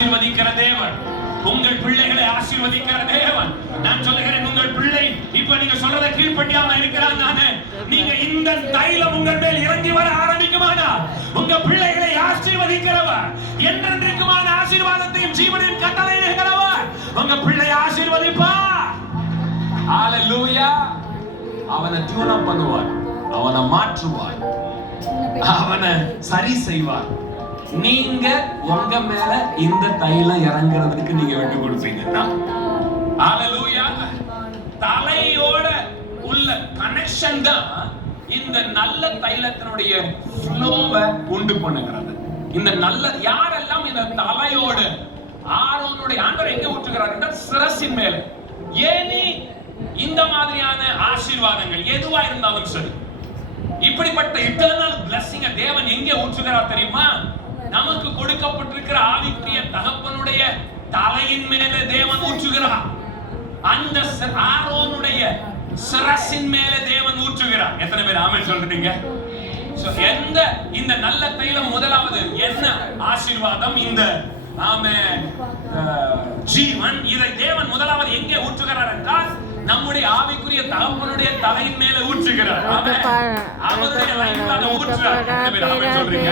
ஆசீர்வதிக்கிற தேவன், உங்கள் பிள்ளைகளை ஆசீர்வதிக்கிற தேவன். நான் சொல்லுகிறேன், உங்கள் பிள்ளை இப்ப நீங்க சொல்றதை கீழ்ப்படியாம இருக்கிறான் நானு. நீங்க இந்த தைலம் உங்கள் மேல் இறங்கி வர ஆரம்பிக்குமானா உங்க பிள்ளைகளை ஆசீர்வதிக்கிறவர், என்றென்றைக்குமான ஆசீர்வாதத்தையும் ஜீவனையும் கட்டளையிடுகிறவர் உங்க பிள்ளை ஆசீர்வதிப்பார். ஹalleluya. அவனை டியூன் அப் பண்ணுவார், அவனை மாற்றுவார், அவனை சரி செய்வார். நீங்க உங்க மேல இந்த தைலம் இறங்குறதுக்கு நீங்க விட்டு கொடுப்பீங்க. ஹalleluya. தலையோட உள்ள கனெக்ஷன் தான் இந்த நல்ல தைலத்தினுடைய ஃப்ளோவை உண்டு பண்ணுகிறது. இந்த நல்ல யாரெல்லாம் இந்த தலையோட ஆரோனுடைய ஆண்டவர் எங்க ஊற்றுகிறார் என்றால் சிரசின் மேல. ஏனி இந்த மாதிரியான ஆசீர்வாதங்கள் எதுவா இருந்தாலும் சரி, இப்படிப்பட்ட இட்டர்னல் பிளெஸிங் தேவன் எங்கே ஊற்றுகிறார் தெரியுமா? நமக்கு கொடுக்கப்பட்டிருக்கிற ஆவிக்குரிய தகப்பனுடைய தலையின் மேல தேவன் ஊற்றுகிறார். அந்த ஆரோனுடைய சிரசின் மேல தேவன் ஊற்றுகிறார். எத்தனை பேர் ஆமென் சொல்றீங்க? எந்த இந்த நல்ல தைலம் முதலாவது என்ன ஆசீர்வாதம்? இந்த ஆமென் ஜீவன். இதை தேவன் முதலாவது எங்கே ஊற்றுகிறார் என்றால் நம்முடைய ஆவிக்குரிய தகப்பனுடைய தலையின் மேல ஊற்றுகிறார். அவருடைய லைஃப்ல ஊற்றுகிறார். எத்தனை பேர் ஆமென் சொல்றீங்க?